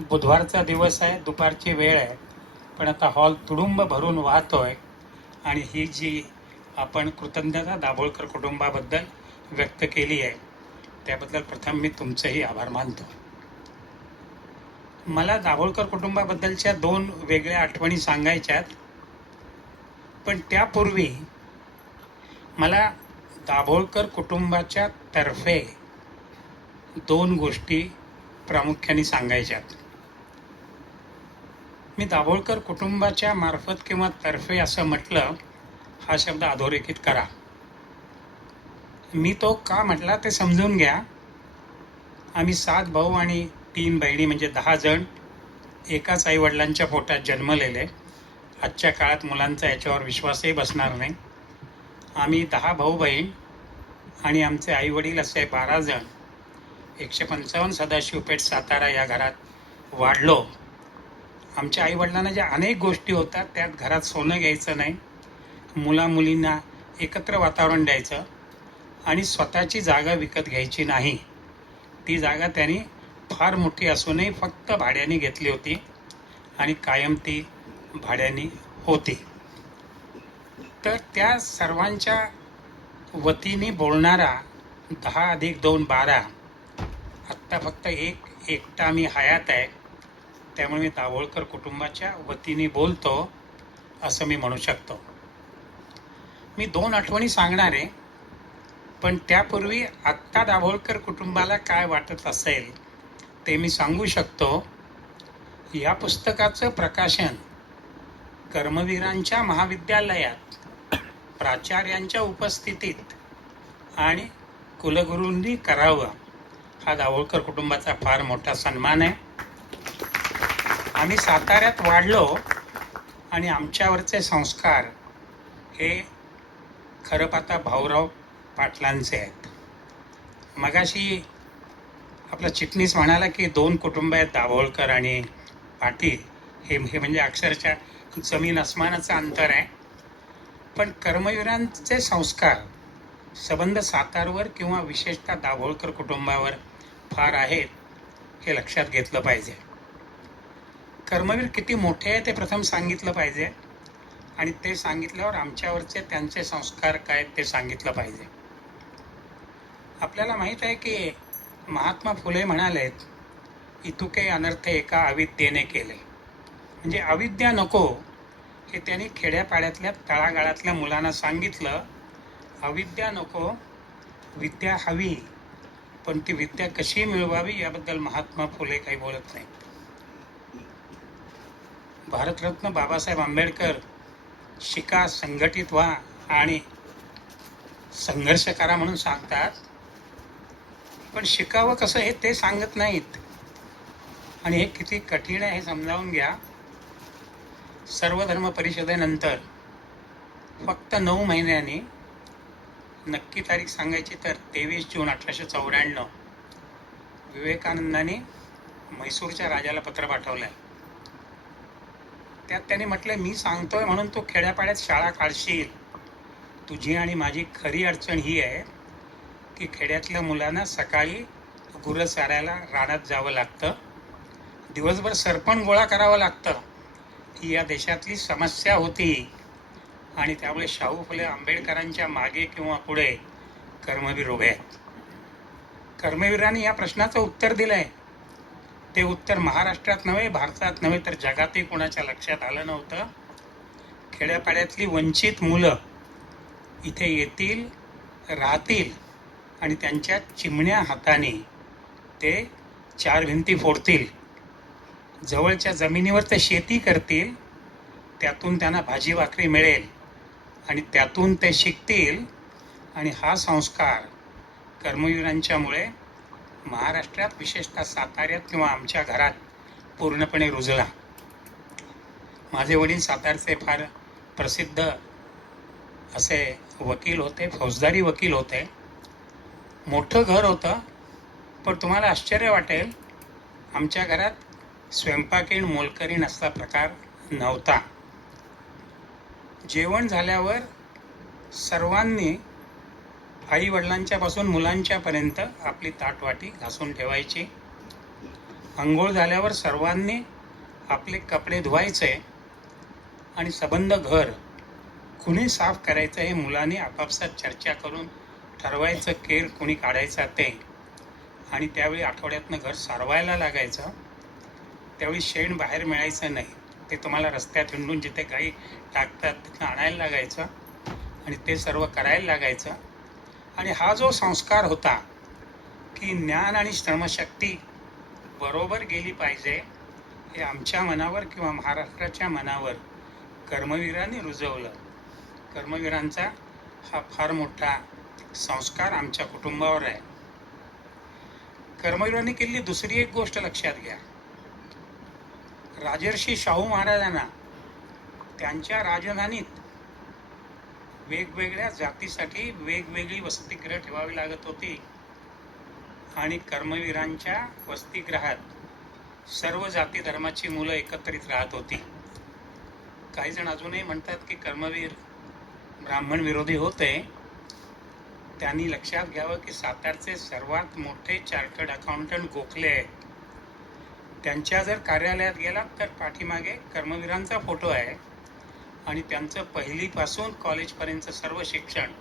बुधवारचा दिवस आहे, दुपारची वेळ आहे, पण आता हॉल तुडुंब भरून वाहतोय. आणि ही जी आपण कृतज्ञता दाभोळकर कुटुंबाबद्दल व्यक्त केली आहे, त्याबद्दल प्रथम मी तुमचेही आभार मानतो. मला दाभोळकर कुटुंबाबद्दलच्या 2 वेगळ्या आठवणी सांगायच्यात, पण त्यापूर्वी मला दाभोळकर कुटुंबाच्या तर्फे 2 गोष्टी प्रामुख्याने सांगायच्यात. मी दाभोळकर कुटुंबाच्या मार्फत किंवा तर्फे असं म्हटलं, हा शब्द अधोरेखित करा. मी तो का म्हटला ते समजून घ्या. आम्ही 7 भाऊ आणि 3 बहिणी म्हणजे 10 जण एकाच आईवडिलांच्या पोटात जन्मलेले. आजच्या काळात मुलांचा याच्यावर विश्वासही बसणार नाही. आम्ही 10 भाऊ बहीण आणि आमचे आईवडील असे 12 जण 155 सदाशिवपेठ सातारा या घरात वाढलो. आमच्या आईवडिलांना ज्या अनेक गोष्टी होत्या, त्यात घरात सोनं घ्यायचं नाही, मुलामुलींना एकत्र वातावरण द्यायचं आणि स्वतःची जागा विकत घ्यायची नाही. ती जागा त्यांनी फार मोठी असूनही फक्त भाड्याने घेतली होती आणि कायम ती भाड्याने होती. तर त्या सर्वांच्या वतीने बोलणारा 10 अधिक 2 12. आत्ता फक्त एकटा मी हयात आहे, त्यामुळे मी दाभोळकर कुटुंबाच्या वतीने बोलतो असं मी म्हणू शकतो. मी 2 आठवणी सांगणार आहे, पण त्यापूर्वी आत्ता दाभोळकर कुटुंबाला काय वाटत असेल ते मी सांगू शकतो. या पुस्तकाचं प्रकाशन कर्मवीरांच्या महाविद्यालयात प्राचार्यांच्या उपस्थितीत आणि कुलगुरूंनी करावं, हा दाभोळकर कुटुंबाचा फार मोठा सन्मान आहे. आम्ही साताऱ्यात वाढलो आणि आमच्यावरचे संस्कार हे खरं पाहता भाऊराव पाटलांचे आहेत. मगाशी आपला चिटणीस म्हणाला की 2 कुटुंब आहेत, दाभोळकर आणि पाटील. हे म्हणजे अक्षरशः जमीन अस्मानाचं अंतर आहे. पण कर्मवीरांचे संस्कार संबंध सातारवर किंवा विशेषतः दाभोळकर कुटुंबावर फार आहेत, हे लक्षात घेतलं पाहिजे. कर्मवीर किती मोठे आहे ते प्रथम सांगितलं पाहिजे आणि ते सांगितल्यावर आमच्यावरचे त्यांचे संस्कार काय ते सांगितलं पाहिजे. आपल्याला माहीत आहे की महात्मा फुले म्हणालेत, इतुके अनर्थ एका अविद्येने केले. म्हणजे अविद्या नको हे त्यांनी खेड्यापाड्यातल्या तळागाळातल्या मुलांना सांगितलं. अविद्या नको, विद्या हवी, पण ती विद्या कशी मिळवावी याबद्दल महात्मा फुले काही बोलत नाही. भारतरत्न बाबासाहेब आंबेडकर शिका, संघटित व्हा आणि संघर्ष करा म्हणून सांगतात, पण शिकावं कसं हे ते सांगत नाहीत. आणि हे किती कठीण आहे हे समजावून घ्या. सर्वधर्म परिषदेनंतर फक्त 9 महिन्यांनी, नक्की तारीख सांगायची तर 23 जून 1894, विवेकानंदांनी म्हैसूरच्या राजाला पत्र पाठवलंय. त्यात त्यांनी म्हटलंय, मी सांगतोय म्हणून तू खेड्यापाड्यात शाळा काढशील. तुझी आणि माझी खरी अडचण ही आहे की खेड्यातल्या मुलांना सकाळी गुरं चारायला रानात जावं लागतं, दिवसभर सरपण गोळा करावं लागतं. ही या देशातली समस्या होती आणि त्यामुळे शाहू फुले आंबेडकरांच्या मागे किंवा पुढे कर्मवीर उभे आहेत. कर्मवीरांनी या प्रश्नाचं उत्तर दिलंय. ते उत्तर महाराष्ट्रात नव्हे, भारतात नव्हे, तर जगातही कोणाच्या लक्षात आलं नव्हतं. खेड्यापाड्यातली वंचित मुलं इथे येतील, राहतील आणि त्यांच्या चिमण्या हाताने ते 4 भिंती फोडतील. जवळच्या जमिनीवर ते शेती करतील, त्यातून त्यांना भाजी भाकरी मिळेल आणि त्यातून ते शिकतील. आणि हा संस्कार कर्मवीरांच्यामुळे महाराष्ट्रात, विशेषतः साताऱ्यात किंवा आमच्या घरात पूर्णपणे रुजला. माझे वडील सातारचे फार प्रसिद्ध असे वकील होते, फौजदारी वकील होते. मोठं घर होतं, पण तुम्हाला आश्चर्य वाटेल, आमच्या घरात स्वयंपाकीण मोलकरीण असा प्रकार नव्हता. जेवण झाल्यावर सर्वांनी आई वडिलांच्या पासून मुलांच्या पर्यंत आपली ताटवाटी घासून ठेवायची. अंघोळ झाल्यावर सर्वांनी आपले कपडे धुवायचे आणि सबंध घर कुणी साफ करायचं हे मुलांनी आपापसात चर्चा करून ठरवायचं. केर कुणी काढायचा ते. आणि त्यावेळी आठवड्यातनं घर सारवायला लागायचं. त्यावेळी शेण बाहेर मिळायचं नाही, ते तुम्हाला रस्त्यात हिंडून जिथे गाई टाकतात तिथं आणायला लागायचं आणि ते सर्व करायला लागायचं. आणि हा जो संस्कार होता की ज्ञान आणि श्रमशक्ती बरोबर गेली पाहिजे, हे आमच्या मनावर किंवा महाराष्ट्राच्या मनावर कर्मवीरांनी रुजवलं. कर्मवीरांचा हा फार मोठा संस्कार आमच्या कुटुंबावर आहे. कर्मवीरांनी केलेली दुसरी एक गोष्ट लक्षात घ्या. राजर्षी शाहू महाराजांना त्यांच्या राजधानीत वेगवेगळ्या जातीसाठी वेगवेगळी वसतिगृह ठेवावी लागत होती आणि कर्मवीरांच्या वसतिगृहात सर्व जाती धर्माची मुलं एकत्रित राहत होती. काही जण अजूनही म्हणतात की कर्मवीर ब्राह्मण विरोधी होते. त्यांनी लक्षात घ्यावं की सातारचे सर्वात मोठे चार्टर्ड अकाउंटंट गोखले आहेत. त्यांच्या जर कार्यालयात गेलात तर पाठीमागे कर्मवीरांचा फोटो आहे आणि त्यांचं पहिलीपासून कॉलेजपर्यंतचं सर्व शिक्षण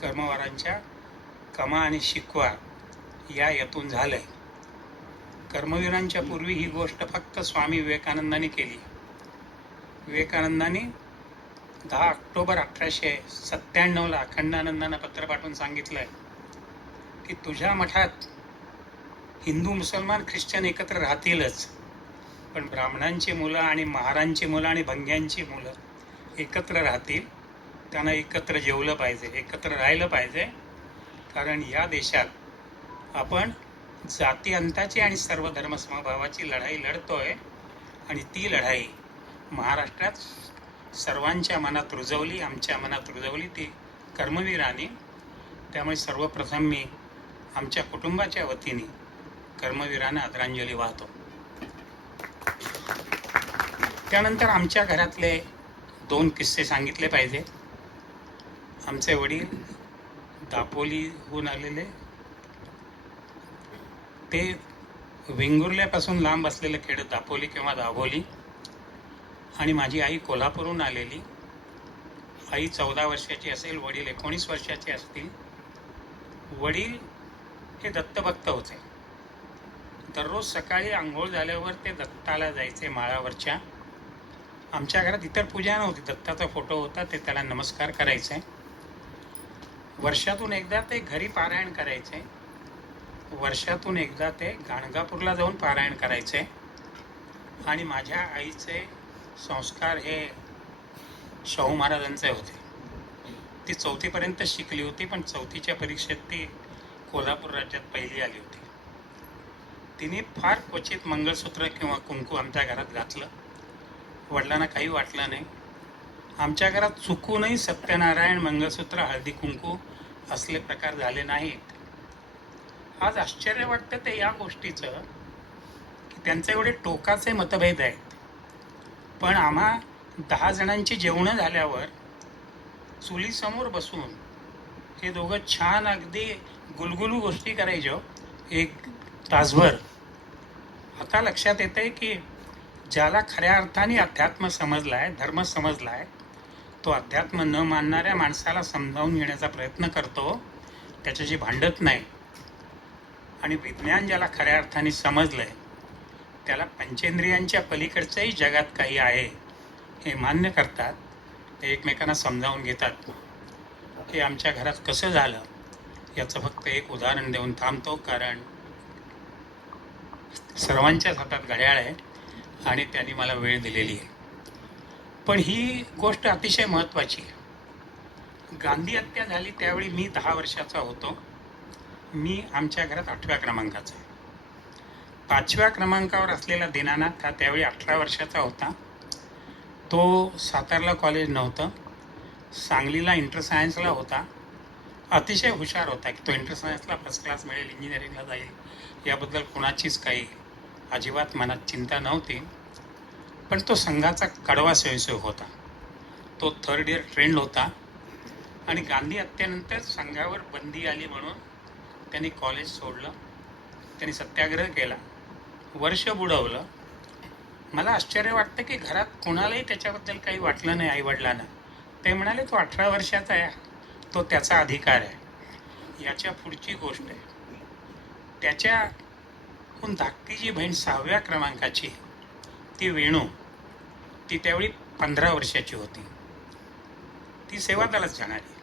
कर्मवीरांच्या कमा आणि शिकवा या यातून झालंय. कर्मवीरांच्या पूर्वी ही गोष्ट फक्त स्वामी विवेकानंदांनी केली. विवेकानंदांनी 10 ऑक्टोबर 1897 अखंडानंदांना पत्र पाठवून सांगितलंय की तुझ्या मठात हिंदू मुसलमान ख्रिश्चन एकत्र राहतीलच, पण ब्राह्मणांची मुलं आणि महारांची मुलं आणि भंग्यांची मुलं एकत्र राहतील. त्यांना एकत्र जेवलं पाहिजे, एकत्र राहिलं पाहिजे, कारण या देशात आपण जाती अंताची आणि सर्व धर्मसमभावाची लढाई लढतोय आणि ती लढाई महाराष्ट्रात सर्वांच्या मनात रुजवली, आमच्या मनात रुजवली ती कर्मवीरांनी. त्यामुळे सर्वप्रथम मी आमच्या कुटुंबाच्या वतीने कर्मवीरांना आदरांजली वाहतो. त्यानंतर आमच्या घरातले 2 किस्से सांगितले पाहिजे. आमचे वडील दापोलीहून आलेले, ते वेंगुर्ल्यापासून लांब असलेलं खेड दापोली किंवा दाभोली, आणि माझी आई कोल्हापूरहून आलेली. आई 14 वर्षाची असेल, वडील 19 वर्षाचे असतील. वडील हे दत्तभक्त होते. दररोज सकाळी आंघोळ झाल्यावर ते दत्ताला जायचे माळावरच्या. आमच्या घरात इतर पूजा नव्हती, दत्ताचा फोटो होता, ते त्याला नमस्कार करायचे. वर्षातून एकदा ते घरी पारायण करायचे, वर्षातून एकदा ते गाणगापूरला जाऊन पारायण करायचे. आणि माझ्या आईचे संस्कार हे शाहू महाराजांचे होते. ती 4थी पर्यंत शिकली होती, पण 4थीच्या परीक्षेत ती कोल्हापूर राज्यात पहिली आली होती. तिने फार क्वचित मंगळसूत्र किंवा कुंकू आमच्या घरात घातलं. वडिलांना काही वाटलं नाही. आमच्या घरात चुकूनही सत्यनारायण, मंगळसूत्र, हळदी कुंकू असले प्रकार झाले नाहीत. आज आश्चर्य वाटतं ते या गोष्टीचं की त्यांचे एवढे टोकाचे मतभेद आहेत, पण आम्हा 10 जणांची जेवणं झाल्यावर चुलीसमोर बसून हे दोघं छान अगदी गुलगुलू गोष्टी करायचो 1 तासभर. आता लक्षात येतंय की ज्याला खऱ्या अर्थाने अध्यात्म समजलाय, धर्म समजलाय, तो अध्यात्म न मानणाऱ्या माणसाला समजावून घेण्याचा प्रयत्न करतो, त्याच्याशी भांडत नाही. आणि विज्ञान ज्याला खऱ्या अर्थाने समजलंय त्याला पंचेंद्रियांच्या पलीकडचंही जगात काही आहे हे मान्य करतात, ते एकमेकांना समजावून घेतात. हे आमच्या घरात कसं झालं याचं फक्त एक उदाहरण देऊन थांबतो, कारण सर्वांच्याच हातात घड्याळ आहे आणि त्यांनी मला वेळ दिलेली आहे. पण ही गोष्ट अतिशय महत्त्वाची आहे. गांधी हत्या झाली त्यावेळी मी 10 वर्षाचा होतो. मी आमच्या घरात 8व्या क्रमांकाचा आहे. 5व्या क्रमांकावर असलेला दीनानाथ हा त्यावेळी 18 वर्षाचा होता. तो सातारला कॉलेज नव्हतं, सांगलीला इंटरसायन्सला होता. अतिशय हुशार होता की तो इंटरसायन्सला फर्स्ट क्लास मिळेल, इंजिनिअरिंगला जाईल याबद्दल कुणाचीच काही अजिबात मनात चिंता नव्हती. पण तो संघाचा कडवा स्वयंसेवक होता. तो 3rd इयर ट्रेंड होता आणि गांधी हत्येनंतर संघावर बंदी आली म्हणून त्यांनी कॉलेज सोडलं. त्यांनी सत्याग्रह केला. वर्ष बुडवलं. मला आश्चर्य वाटतं की घरात कोणालाही त्याच्याबद्दल काही वाटलं नाही आईवडिलांना. ते म्हणाले तो 18 वर्षाचा आहे, तो त्याचा अधिकार आहे. याच्या पुढची गोष्ट आहे, त्याच्याहून धाकटी जी बहीण 6व्या क्रमांकाची, ती वेणू, ती त्यावेळी 15 वर्षाची होती. ती सेवा दलात जाणारी.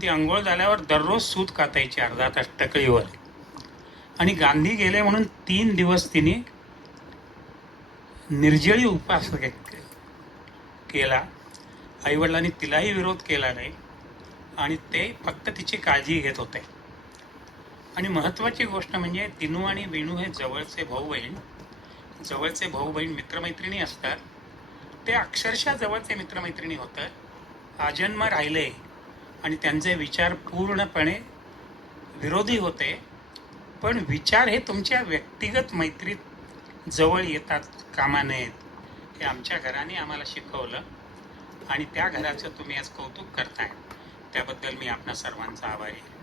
ती अंघोळ झाल्यावर दररोज सूत कातायची अर्धा तास टकळीवर. आणि गांधी गेले म्हणून 3 दिवस तिने निर्जळी उपवास केला. आईवडिलांनी तिलाही विरोध केला नाही आणि ते फक्त तिची काळजी घेत होते. आणि महत्त्वाची गोष्ट म्हणजे दिनू आणि वेणू हे जवळचे भाऊ बहीण मित्रमैत्रिणी असतात. ते अक्षरशः जवळचे मित्रमैत्रिणी होतं. आजन्म राहिले आणि त्यांचे विचार पूर्णपणे विरोधी होते, पण विचार हे तुमच्या व्यक्तिगत मैत्रीत जवळ येतात कामा नयेत. हे आमच्या घराने आम्हाला शिकवलं आणि त्या घराचं तुम्ही आज कौतुक करताय, त्याबद्दल मी आपणा सर्वांचा आभारी आहे.